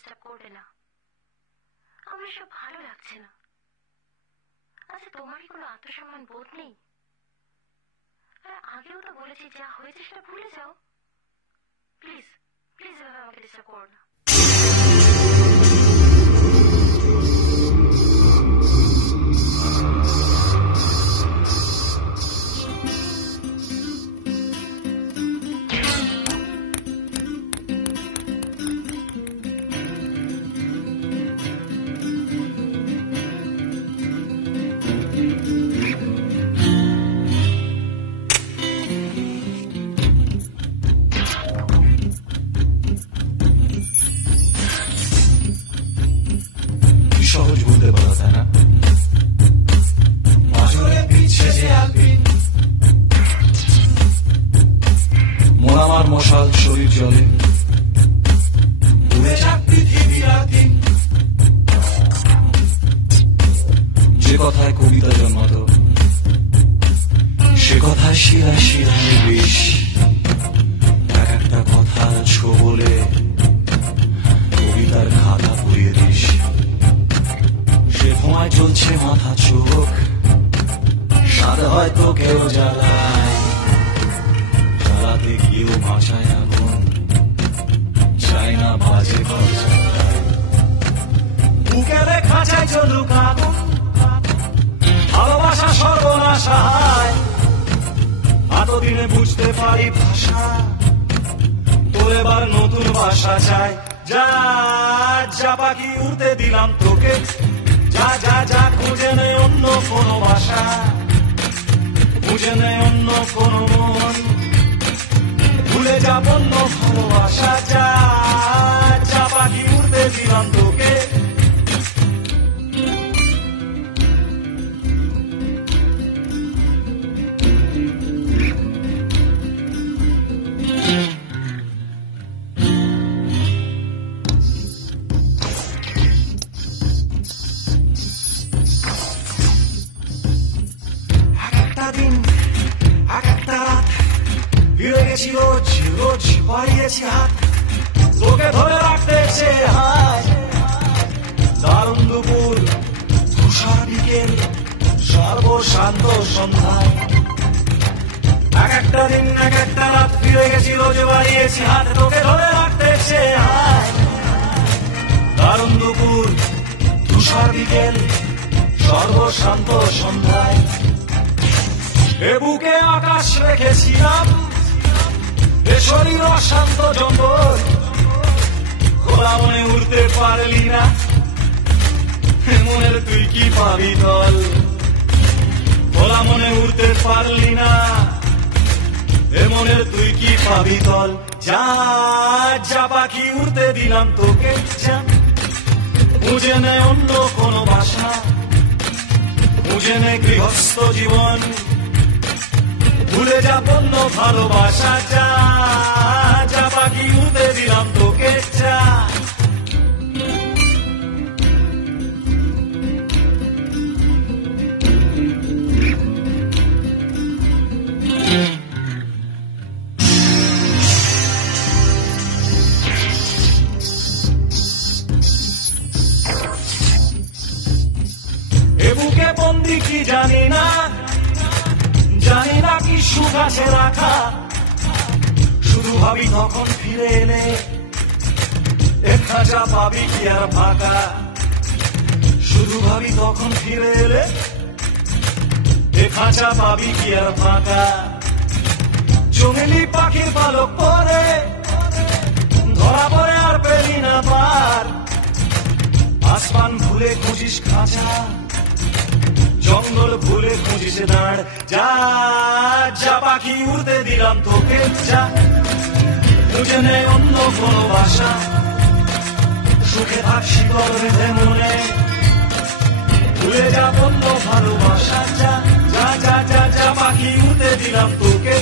Disturb করবে না। আমার এসব ভালো লাগছে না। আচ্ছা, তোমার কি কোনো আত্মসম্মান বোধ নেই? আর আগেও তো বলেছি, যা হয়েছে সেটা ভুলে যাও। প্লিজ প্লিজ এভাবে আমাকে ডিস্টার্ব করো না। সহজ বলতে পারা যায় না। মোরামার মশাল শরীর জলে যে কথায় কবিতা জন্মাত সে কথায় শিরা শিরায় বেশ। এক একটা কথা ছোবলে কবিতার খাতা পুড়িয়ে দিস। সে ধোঁয়ায় চলছে মাথা চোখ, সাদা হয়তো কেউ জ্বালায়, জ্বালাতে গিয়েও ভাষায় আগুন চাই না বাজে খরচায়। বুকেরে খাঁচায় চলুক আগুন, ভালোবাসা সর্বনাশায়। এতদিনে বুঝতে পারি ভাষা, তো এবার নতুন ভাষা চাই। যা যা পাখি উড়তে দিলাম তোকে, যা যা যা খুঁজে নে অন্য কোনো ভাষা, খুঁজে নে অন্য কোনো মন, ভুলে যাব অন্য ভালোবাসা। যা যা পাখি উড়তে দিলাম তোকে। ফিরে গেছি রোজ রোজ, বাড়িয়েছি হাত তোকে ধরে রাখতে চেয়ে। হায় দারুণ দুপুর, তুষার বিকেল, সর্বশান্ত সন্ধ্যায়। এক একটা দিন এক একটা রাত, ফিরে গেছি রোজ, বাড়িয়েছি হাত তোকে ধরে রাখতে চেয়ে। হায় দারুণ দুপুর, তুষার বিকেল, সর্বশান্ত সন্ধ্যায়। এ বুকে আকাশ রেখেছিলাম, এ শরীর অশান্ত জঙ্গল। খোলা মনে উড়তে পারলি না, মনের তুই কি পাবি তল। খোলা মনে উড়তে পারলি না, এ মনের তুই কি পাবি তল। যা যা পাখি উড়তে দিলাম তোকে, যা বুঝে নে অন্য কোনো ভাষা, বুঝে নে গৃহস্থ জীবন, ভুলে যাব অন্য ভালোবাসা। যা যা পাখি উড়তে দিলাম তোকে, যা। এ বুকে বন্দি কি জানি না, জানি না কি সুখ আছে রাখা। শুধু ভাবি তখন ফিরে এলে এ খাঁচা পাবি কি আর ফাঁকা। শুধু ভাবি তখন ফিরে এলে এ খাঁচা পাবি কি আর ফাঁকা। চমেলি পাখির পালক পরে ধরা পড়ে আর পেলি না পার। আসমান ভুলে খুঁজিস খাঁচা, জঙ্গল ভুলে খুঁজিস দাঁড়। যা যা পাখি উড়তে দিলাম তোকে, যা বুঝে নে অন্য কোনো ভাষা। সুখে থাক শীতল রেধে মনে, ভুলে যাব অন্য ভালোবাসা। যা যা যা যা পাখি উড়তে দিলাম তোকে।